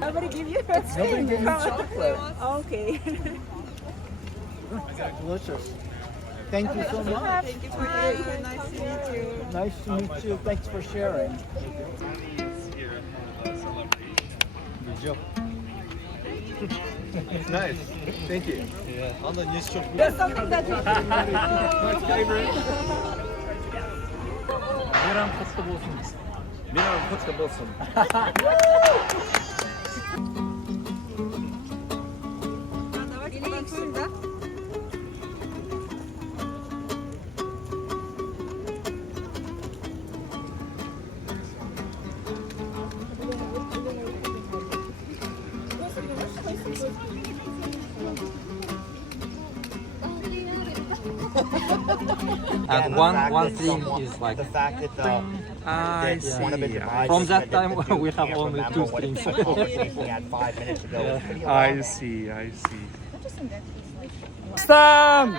Nobody give you chocolate. Okay. Delicious. Thank you so much. Thank you for you. Nice to meet you. Nice to meet you. Thanks for sharing. Good job. Nice. Thank you. There's something that you My favorite. Bayram kutlu olsun. Benim kutlu olsun. And one thing is like the fact that I that one of it see. divides From that and time then we have you know, only remember two what strings. the conversation we had 5 minutes ago was pretty I long. see. Stam!